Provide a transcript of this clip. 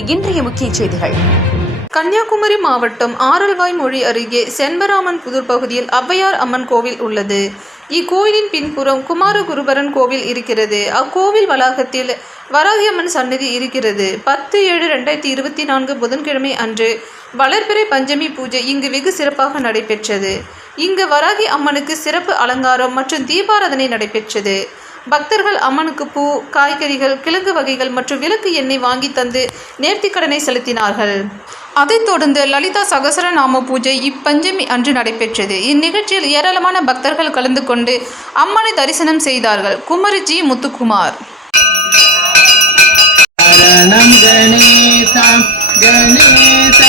தமிழின் இன்றைய முக்கிய செய்திகள். கன்னியாகுமரி மாவட்டம் ஆரல்வாய்மொழி அருகே செண்பராமன் புதூர் பகுதியில் ஔவையார் அம்மன் கோவில் உள்ளது. இக்கோயிலின் பின்புறம் குமாரகுருபரன் கோவில் இருக்கிறது. அக்கோவில் வளாகத்தில் வராகியம்மன் சன்னதி இருக்கிறது. 10/7/2024 புதன்கிழமை அன்று வளர்பிறை பஞ்சமி பூஜை இங்கு வெகு சிறப்பாக நடைபெற்றது. இங்கு வராகி அம்மனுக்கு சிறப்பு அலங்காரம் மற்றும் தீபாராதனை நடைபெற்றது. பக்தர்கள் அம்மனுக்கு பூ, காய்கறிகள், கிழங்கு வகைகள் மற்றும் விளக்கு எண்ணெய் வாங்கி தந்து நேர்த்திக்கடனை செலுத்தினார்கள். அதைத் தொடர்ந்து லலிதா சகசரநாம பூஜை இப்பஞ்சமி அன்று நடைபெற்றது. இந்நிகழ்ச்சியில் ஏராளமான பக்தர்கள் கலந்து கொண்டு அம்மனை தரிசனம் செய்தார்கள். குமரி ஜி. முத்துக்குமார். கணேச